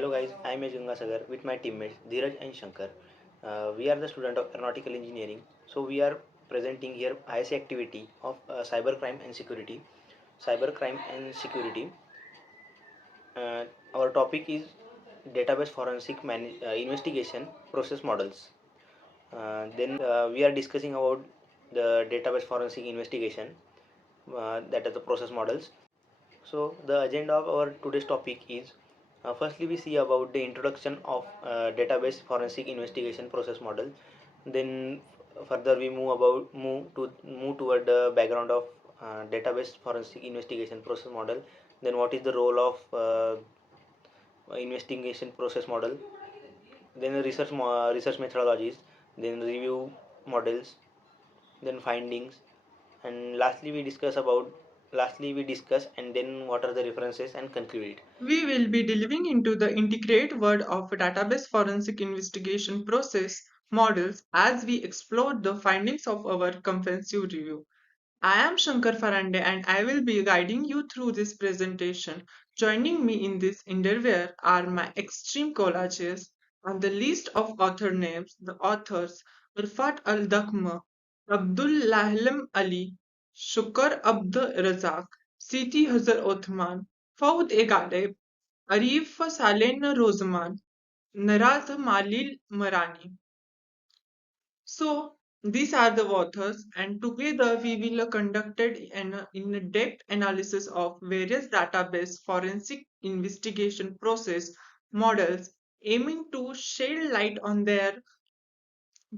Hello guys, I am Yash with my teammates Dheeraj and Shankar. We are the student of aeronautical engineering. So we are presenting here IC activity of cybercrime and security. Cybercrime and security. Our topic is database forensic investigation process models. Then we are discussing about the database forensic investigation, that is the process models. So the agenda of our today's topic is firstly we see about the introduction of database forensic investigation process model. Then further we move toward the background of database forensic investigation process model. Then what is the role of investigation process model? Then research methodologies. Then review models. Then findings, and lastly we discuss and then what are the references and conclude. We will be delving into the integrate world of database forensic investigation process models as we explore the findings of our comprehensive review. I am Shankar Farande and I will be guiding you through this presentation. Joining me in this endeavor are my extreme collages and the list of author names. The authors Irfat Al Dakhma, Abdul Lahlam Ali, Shukar Abd Razak, Siti Hazar Othman, Fawd E Galeb, Arif Salen Rozman, Naraz Malil Marani. So these are the authors, and together we will conducted an in-depth analysis of various database forensic investigation process models, aiming to shed light on their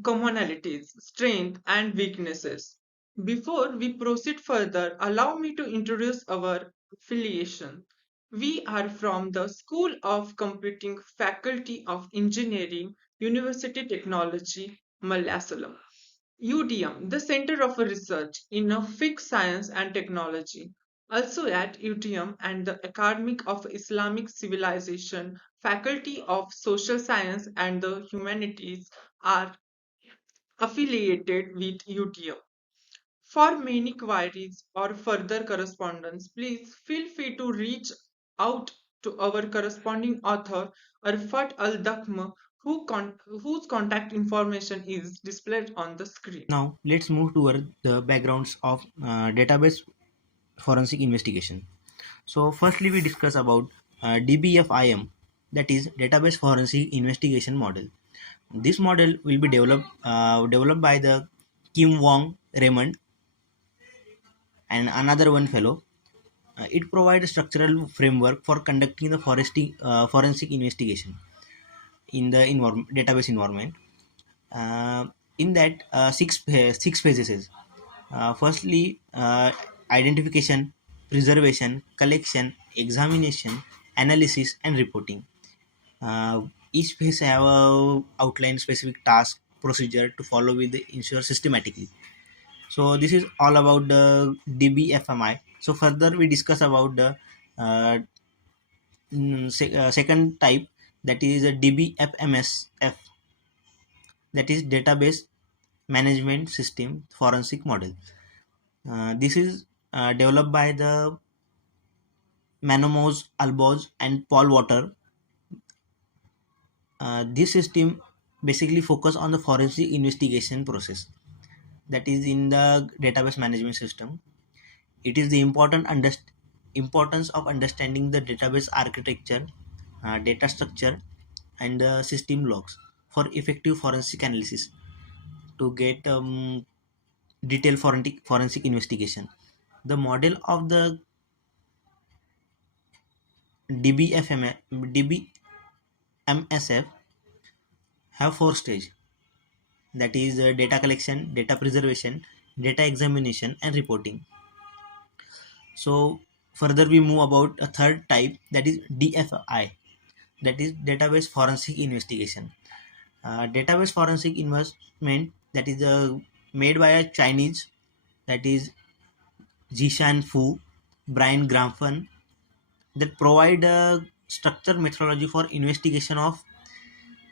commonalities, strengths, and weaknesses. Before we proceed further, allow me to introduce our affiliation. We are from the School of Computing Faculty of Engineering, University Technology, Malayalam. UTM, the Center of Research in Fixed Science and Technology. Also at UTM and the Academic of Islamic Civilization, Faculty of Social Science and the Humanities are affiliated with UTM. For many queries or further correspondence, please feel free to reach out to our corresponding author, Arfat Al Dakhma, whose contact information is displayed on the screen. Now let's move toward the backgrounds of database forensic investigation. So firstly we discuss about DBFIM, that is database forensic investigation model. This model will be developed by the Kim Wong Raymond and another one fellow. It provides a structural framework for conducting the forensic investigation in the database environment. Uh, in that six phases is firstly identification, preservation, collection, examination, analysis, and reporting. Uh, each phase have a outline specific task procedure to follow with the ensure systematically. So this is all about the DBFMI. So further we discuss about the uh, second type, that is a DBFMSF, that is database management system forensic model. This is developed by the Manomos, Albos, and Paul Water. This system basically focus on the forensic investigation process, that is in the database management system. It is the importance of understanding the database architecture, data structure, and the system logs for effective forensic analysis to get detailed forensic investigation. The model of the DBMSF have four stages, that is data collection, data preservation, data examination, and reporting. So further we move about a third type, that is DFI, that is database forensic investigation. Database forensic investment, that is made by a Chinese, that is Jishan Fu, Brian Gramfan, that provide a structured methodology for investigation of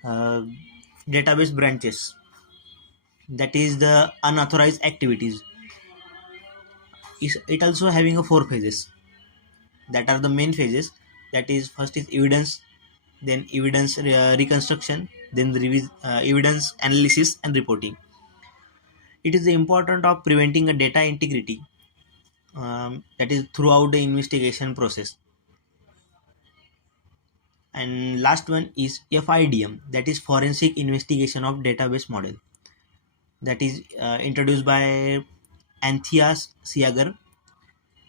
uh, database branches, that is the unauthorized activities. It also having a four phases, that are the main phases, that is first is evidence then evidence reconstruction, then evidence analysis and reporting. It is the important of preventing a data integrity, that is throughout the investigation process. And last one is FIDM, that is forensic investigation of database model, that is introduced by Anthias Siagar.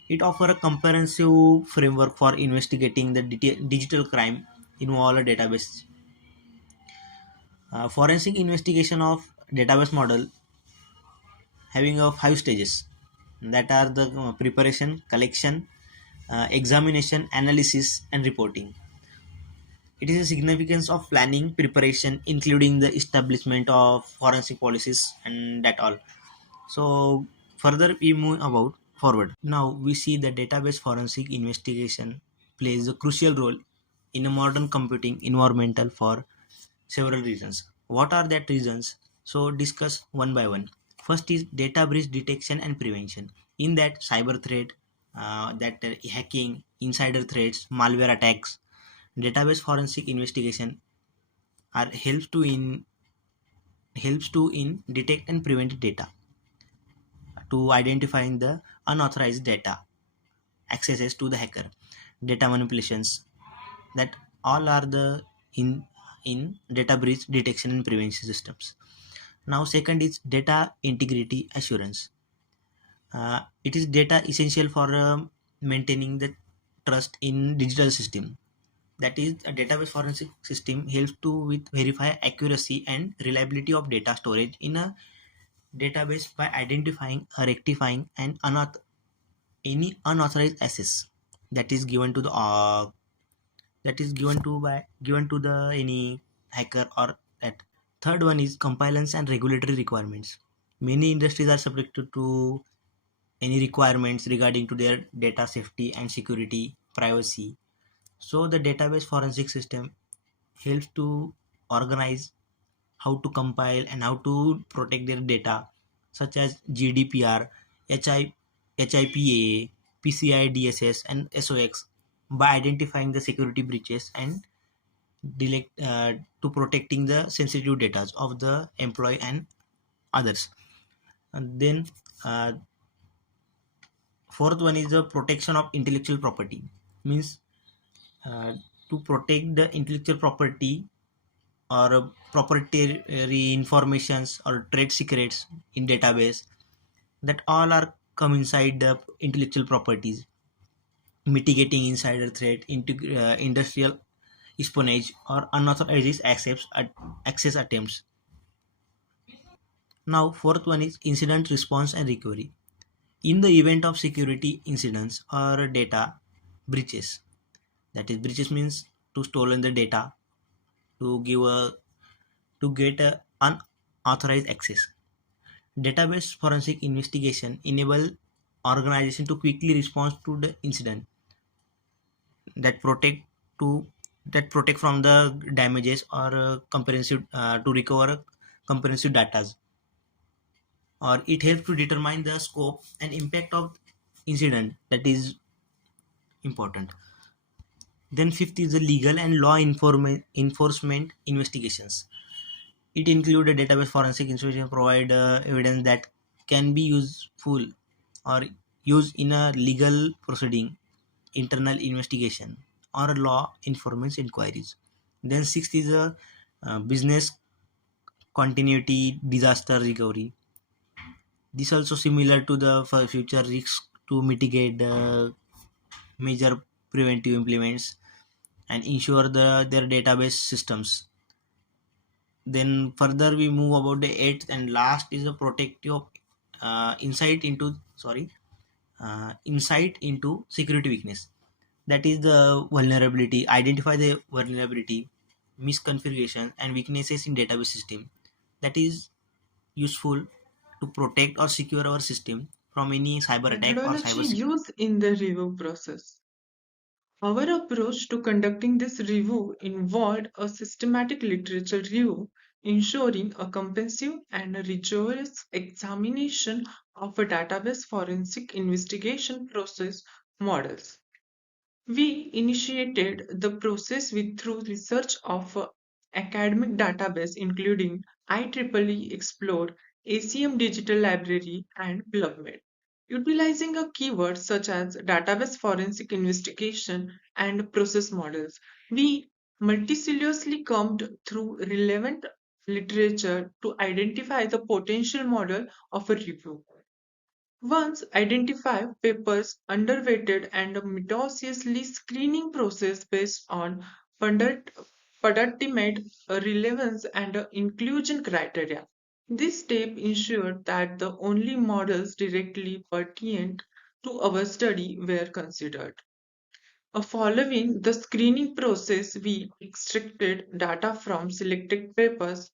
It offers a comprehensive framework for investigating the digital crime involved database. Forensic investigation of database model having a 5 stages, that are the preparation, collection, examination, analysis, and reporting. It is a significance of planning, preparation, including the establishment of forensic policies and that all. So further we move about forward. Now we see the database forensic investigation plays a crucial role in a modern computing environmental for several reasons. What are that reasons? So discuss one by one. First is data breach detection and prevention. In that, cyber threat, that hacking, insider threats, malware attacks, database forensic investigation are helps to in detect and prevent data, to identifying the unauthorized data accesses to the hacker, data manipulations, that all are the in data breach detection and prevention systems. Now second is data integrity assurance. It is data essential for maintaining the trust in digital system. That is, a database forensic system helps to with verify accuracy and reliability of data storage in a database by identifying, rectifying, and any unauthorized access that is given to the given to the any hacker or that. Third one is compliance and regulatory requirements. Many industries are subjected to any requirements regarding to their data safety and security, privacy. So the database forensic system helps to organize how to compile and how to protect their data, such as GDPR, HI, HIPAA, PCI DSS, and SOX, by identifying the security breaches and to protecting the sensitive data of the employee and others. And then fourth one is the protection of intellectual property. Means uh, to protect the intellectual property or proprietary informations or trade secrets in database, that all are come inside the intellectual properties, mitigating insider threat into industrial espionage or unauthorized access attempts. Now fourth one is incident response and recovery. In the event of security incidents or data breaches, that is breaches means to stolen the data, to give a to get a unauthorized access. Database forensic investigation enable organization to quickly respond to the incident, that to protect from the damages or comprehensive to recover comprehensive data, or it helps to determine the scope and impact of incident, that is important. Then fifth is the legal and law enforcement investigations. It includes a database forensic investigation provide evidence that can be useful or used in a legal proceeding, internal investigation, or law enforcement inquiries. Then sixth is a business continuity disaster recovery. This also similar to the for future risks, to mitigate the major preventive implements and ensure their database systems. Then further we move about the eighth and last is a protective insight into security weakness. That is the vulnerability, identify the vulnerability, misconfiguration, and weaknesses in database system, that is useful to protect or secure our system from any cyber attack or Methodology cyber security. used in the review process. Our approach to conducting this review involved a systematic literature review, ensuring a comprehensive and a rigorous examination of a database forensic investigation process models. We initiated the process with through research of academic database including IEEE Explore, ACM Digital Library, and PubMed. Utilizing a keyword such as database forensic investigation and process models, we meticulously combed through relevant literature to identify the potential model of a review. Once identified, papers underweighted and a meticulously screening process based on funded- legitimate relevance and inclusion criteria. This step ensured that the only models directly pertinent to our study were considered. Following the screening process, we extracted data from selected papers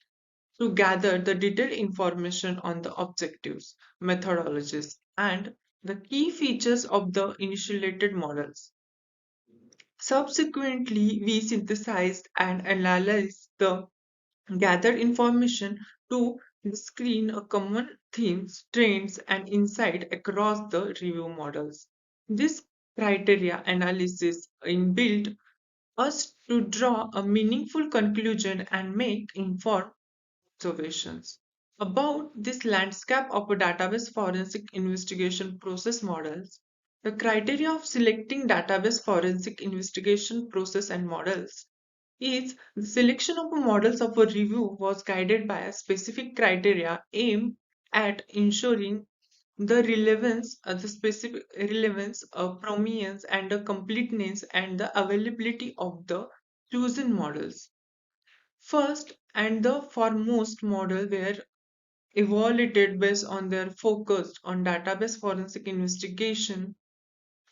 to gather the detailed information on the objectives, methodologies, and the key features of the initiated models. Subsequently, we synthesized and analyzed the gathered information to screen a common themes, trends, and insight across the review models. This criteria analysis inbuilt us to draw a meaningful conclusion and make informed observations. About this landscape of a database forensic investigation process models, the criteria of selecting database forensic investigation process and models is the selection of models of a review was guided by a specific criteria aimed at ensuring the relevance, the specific relevance, prominence, and the completeness and the availability of the chosen models. First and the foremost model were evaluated based on their focus on database forensic investigation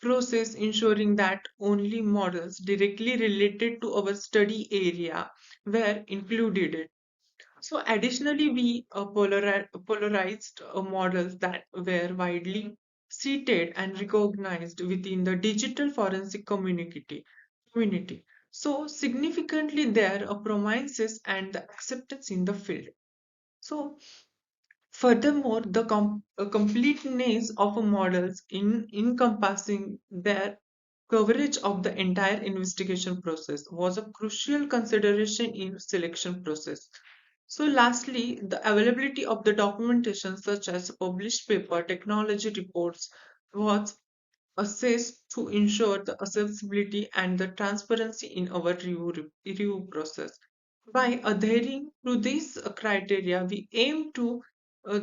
process, ensuring that only models directly related to our study area were included. So additionally, we polarized models that were widely cited and recognized within the digital forensic community. So significantly, there are promises and the acceptance in the field. So furthermore, the completeness of a models in encompassing their coverage of the entire investigation process was a crucial consideration in selection process. So lastly, the availability of the documentation such as published paper, technology reports was assessed to ensure the accessibility and the transparency in our review process. By adhering to these criteria, we aim to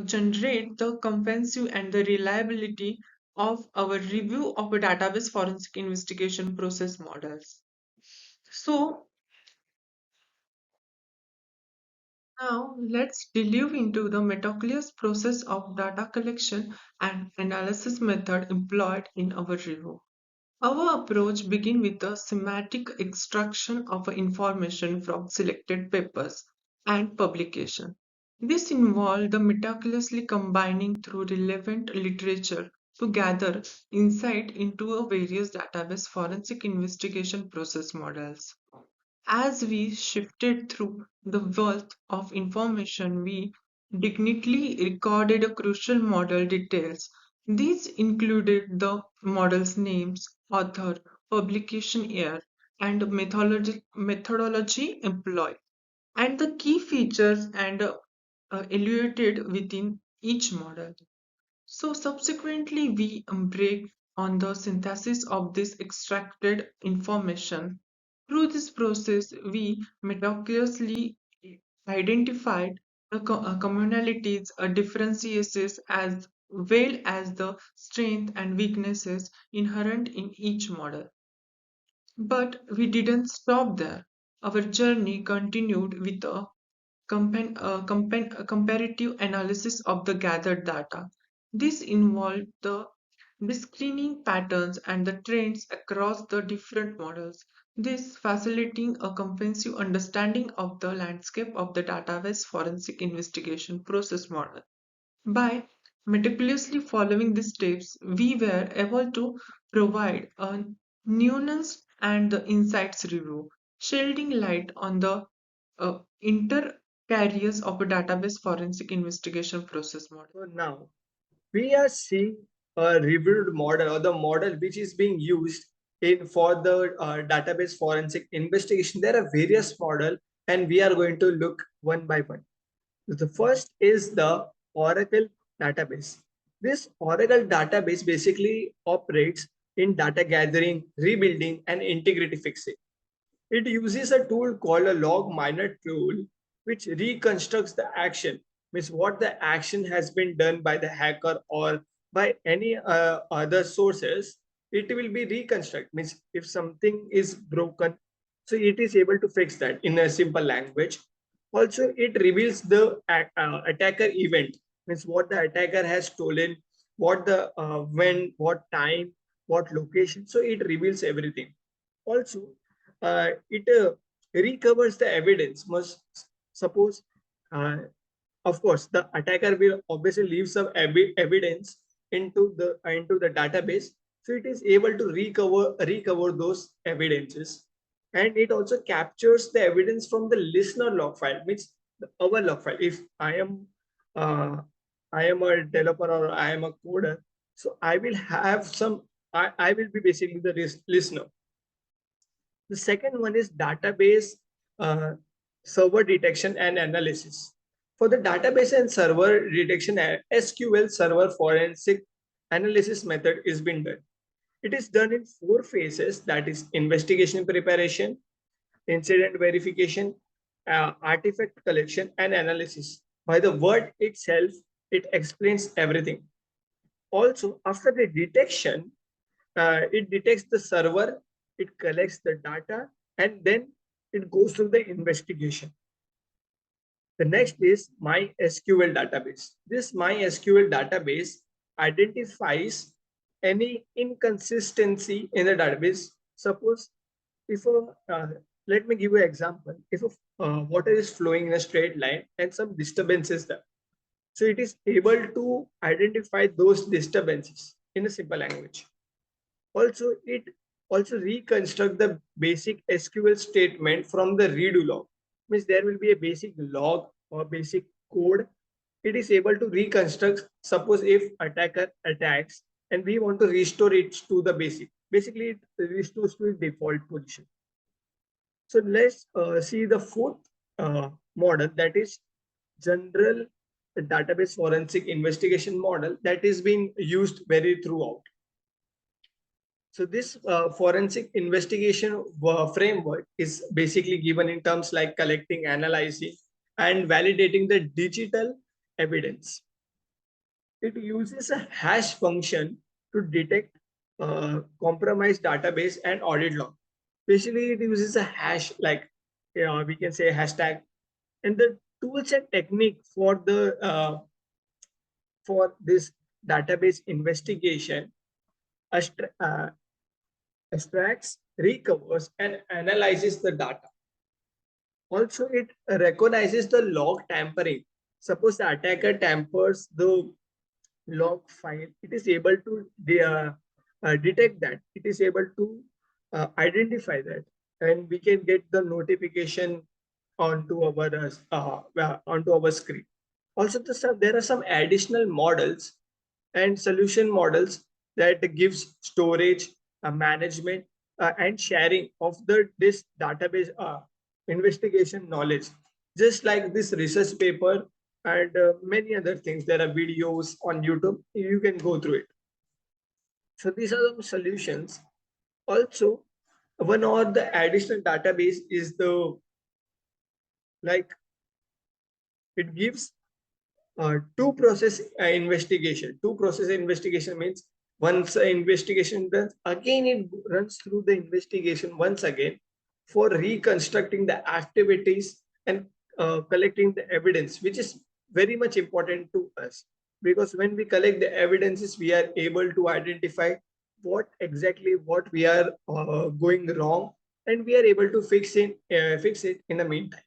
generate the comprehensive and the reliability of our review of a database forensic investigation process models. So now let's delve into the meticulous process of data collection and analysis method employed in our review. Our approach begins with the semantic extraction of information from selected papers and publication. This involved the meticulously combining through relevant literature to gather insight into a various database forensic investigation process models. As we shifted through the wealth of information, we dignitely recorded a crucial model details. These included the model's names, author, publication year, and methodology employed, and the key features and evaluated within each model. So subsequently, we embarked on the synthesis of this extracted information. Through this process, we meticulously identified the commonalities, differentiations, as well as the strengths and weaknesses inherent in each model. But we didn't stop there. Our journey continued with a comparative analysis of the gathered data. This involved the screening patterns and the trends across the different models. This facilitating a comprehensive understanding of the landscape of the database forensic investigation process model. By meticulously following these steps, we were able to provide a nuanced and the insights review, shedding light on the inter-carriers of a database forensic investigation process model. So now we are seeing a reviewed model or the model which is being used in for the database forensic investigation, there are various model, and we are going to look one by one. The first is the Oracle database. This Oracle database basically operates in data gathering, rebuilding, and integrity fixing. It uses a tool called a log miner tool, which reconstructs the action, means what the action has been done by the hacker or by any other sources. It will be reconstruct, means if something is broken, so it is able to fix that in a simple language. Also, it reveals the attacker event, means what the attacker has stolen, what the when, what time, what location. So it reveals everything. Also, it recovers the evidence. Must suppose, uh, of course, the attacker will obviously leave some evidence into the database, so it is able to recover those evidences, and it also captures the evidence from the listener log file, means our log file. If uh, I am a developer or I am a coder, so I will have some. I will be basically the listener. The second one is database uh, server detection and analysis. For the database and server detection, SQL server forensic analysis method is being done. It is done in four phases, that is investigation preparation, incident verification, artifact collection, and analysis. By the word itself, it explains everything. Also, after the detection, it detects the server, it collects the data, and then it goes through the investigation. The next is MySQL database. This MySQL database identifies any inconsistency in the database. Suppose if let me give you an example. If water is flowing in a straight line and some disturbance is there, so it is able to identify those disturbances in a simple language. Also, it also reconstruct the basic SQL statement from the redo log. Means there will be a basic log or basic code. It is able to reconstruct. Suppose if attacker attacks and we want to restore it to the basic. Basically, it restores to its default position. So let's see the fourth model, that is general database forensic investigation model, that is being used very throughout. So this forensic investigation framework is basically given in terms like collecting, analyzing, and validating the digital evidence. It uses a hash function to detect compromised database and audit log. Basically, it uses a hash, like we can say hashtag, and the tools and technique for this database investigation extracts, recovers, and analyzes the data. Also, it recognizes the log tampering. Suppose the attacker tampers the log file, it is able to detect that. It is able to identify that, and we can get the notification onto our screen. Also, there are some additional models and solution models that gives storage, management, and sharing of this database investigation knowledge. Just like this research paper and many other things, there are videos on YouTube. You can go through it. So these are the solutions. Also, one of the additional database is the, like, it gives two process investigation means once an investigation runs again, it runs through the investigation once again for reconstructing the activities and collecting the evidence, which is very much important to us, because when we collect the evidences, we are able to identify what we are going wrong, and we are able to fix it in the meantime.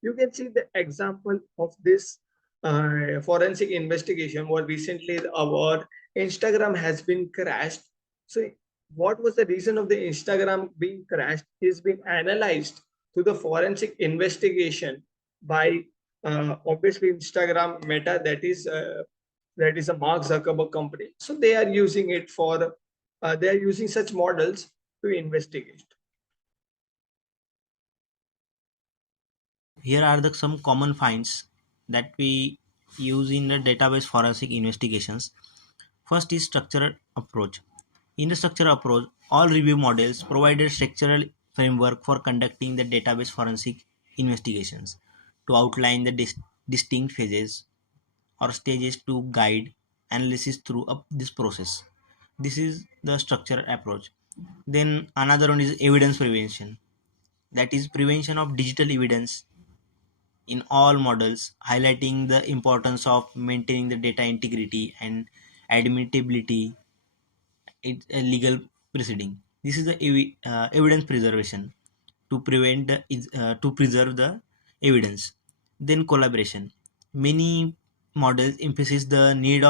You can see the example of this forensic investigation. More recently, our Instagram has been crashed. So what was the reason of the Instagram being crashed is being analyzed to the forensic investigation by obviously Instagram Meta, that is a Mark Zuckerberg company. So they are using it for they are using such models to investigate. Here are the some common finds that we use in the database forensic investigations. First is structured approach. In the structured approach, all review models provided structural framework for conducting the database forensic investigations to outline the distinct phases or stages to guide analysis through up this process. This is the structured approach. Then another one is evidence prevention. That is prevention of digital evidence in all models, highlighting the importance of maintaining the data integrity and admittability in a legal proceeding. This is the evidence preservation to prevent the to preserve the evidence. Then collaboration. Many models emphasize the need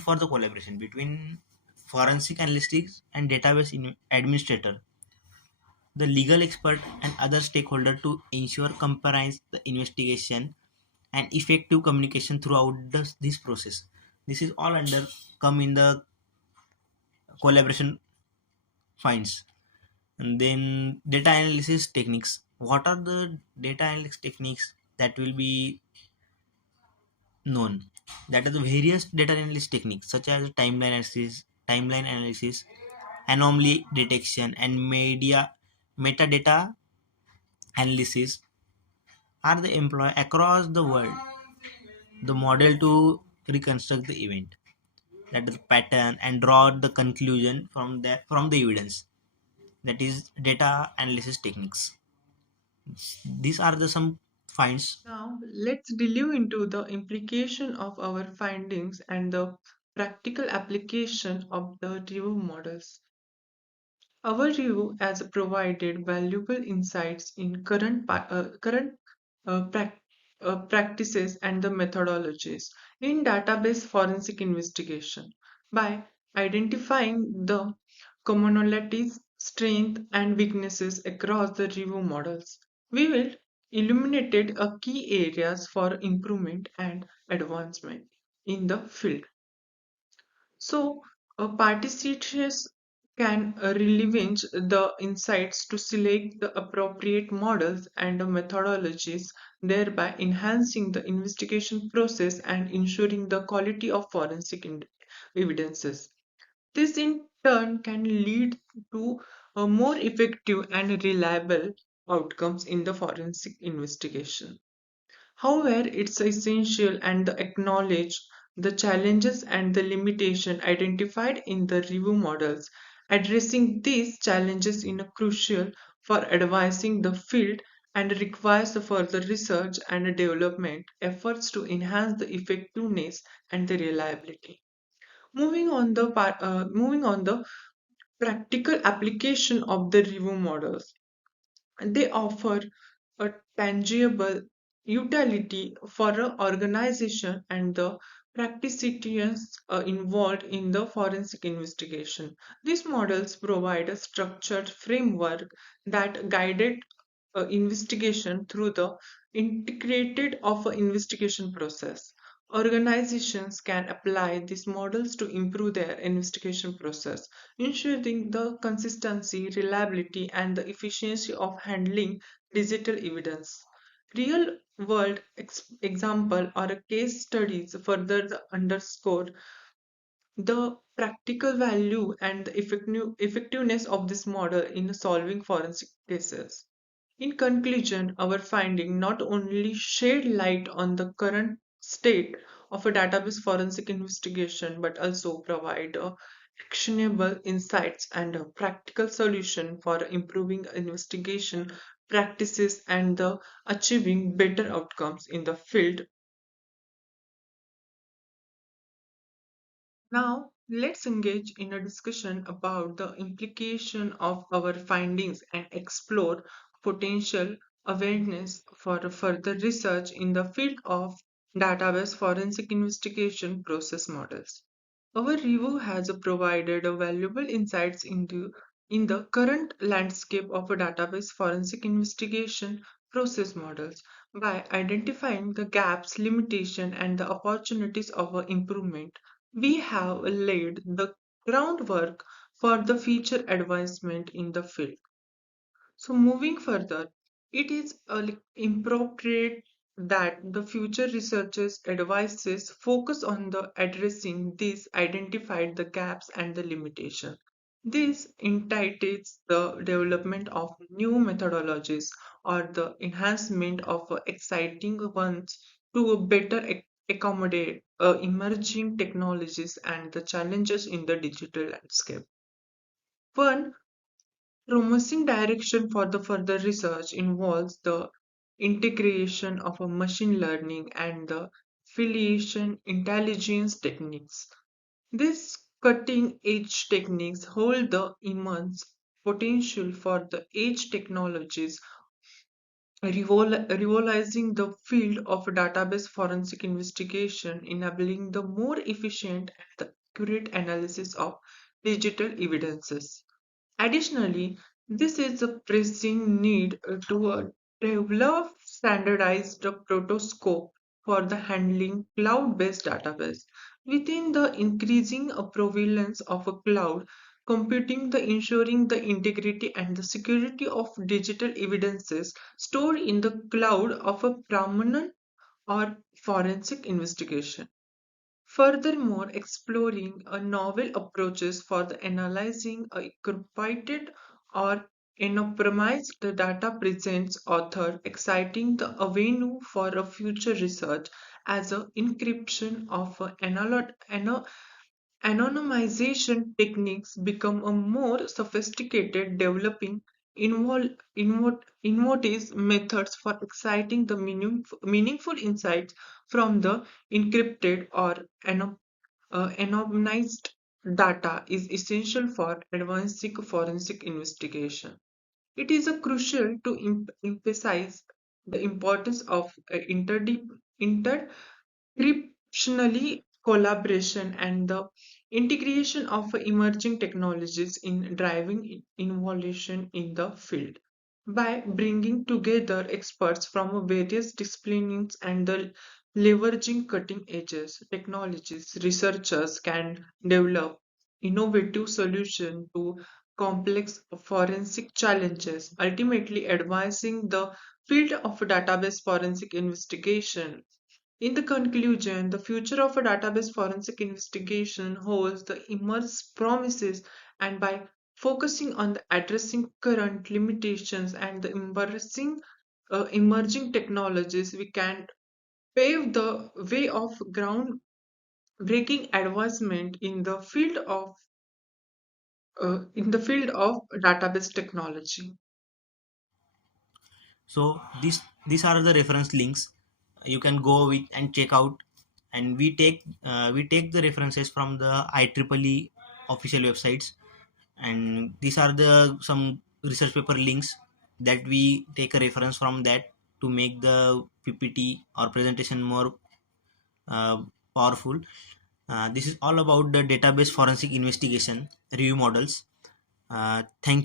for the collaboration between forensic analytics and database administrator, the legal expert and other stakeholders to ensure compliance the investigation and effective communication throughout this process. This is all under come in the collaboration finds. And then data analysis techniques. What are the data analytics techniques that will be known? That are the various data analysis techniques such as timeline analysis, anomaly detection, and metadata analysis are the employed across the world. The model to reconstruct the event, that is the pattern, and draw the conclusion from the evidence. That is data analysis techniques. These are the some finds. Now, let's delve into the implication of our findings and the practical application of the review models. Our review has provided valuable insights in current practices and the methodologies in database forensic investigation. By identifying the commonalities, strengths, and weaknesses across the review models, we will illuminate a key areas for improvement and advancement in the field. So, participants can relevage the insights to select the appropriate models and the methodologies, thereby enhancing the investigation process and ensuring the quality of forensic evidences. This in turn can lead to a more effective and reliable outcomes in the forensic investigation. However, it's essential and acknowledge the challenges and the limitation identified in the review models. Addressing these challenges is crucial for advancing the field and requires the further research and development efforts to enhance the effectiveness and the reliability. Moving on the practical application of the review models. They offer a tangible utility for an organization and the practitioners involved in the forensic investigation. These models provide a structured framework that guided investigation through the integrated of an investigation process. Organizations can apply these models to improve their investigation process, ensuring the consistency, reliability, and the efficiency of handling digital evidence. Real world example or case studies further underscore the practical value and the effectiveness of this model in solving forensic cases. In conclusion, our finding not only shed light on the current state of a database forensic investigation but also provide actionable insights and a practical solution for improving investigation practices and the achieving better outcomes in the field. Now, let's engage in a discussion about the implication of our findings and explore potential awareness for further research in the field of database forensic investigation process models. Our review has provided a valuable insights into in the current landscape of a database forensic investigation process models by identifying the gaps, limitation, and the opportunities of improvement. We have laid the groundwork for the future advancement in the field. So, moving further, it is appropriate that the future researchers' advices focus on the addressing these identified the gaps and the limitations. This entities the development of new methodologies or the enhancement of exciting ones to better accommodate emerging technologies and the challenges in the digital landscape. One promising direction for the further research involves the integration of a machine learning and the affiliation intelligence techniques. These cutting edge techniques hold the immense potential for the edge technologies, revolutionizing the field of database forensic investigation, enabling the more efficient and accurate analysis of digital evidences. Additionally, this is a pressing need to develop standardized protoscope for the handling cloud-based database. Within the increasing prevalence of a cloud computing, the ensuring the integrity and the security of digital evidences stored in the cloud of a prominent or forensic investigation. Furthermore, exploring a novel approaches for the analyzing a encrypted or anonymized data presents author exciting the avenue for a future research as a encryption of a anonymization techniques become a more sophisticated developing innovative methods for exciting the meaningful insights from the encrypted or anonymized data is essential for advancing forensic investigation. It is a crucial to emphasize the importance of intercryptionally collaboration and the integration of emerging technologies in driving innovation in the field. By bringing together experts from various disciplines and the leveraging cutting edges technologies, researchers can develop innovative solutions to complex forensic challenges, ultimately advancing the field of database forensic investigation. In the conclusion, the future of a database forensic investigation holds the immense promises, and by focusing on the addressing current limitations and the embarrassing emerging technologies, we can pave the way of groundbreaking advancement in the field of database technology. So these are the reference links you can go with and check out, and we take the references from the IEEE official websites, and these are the some research paper links that we take a reference from that to make the PPT or presentation more uh, powerful. This is all about the database forensic investigation review models. Thank you.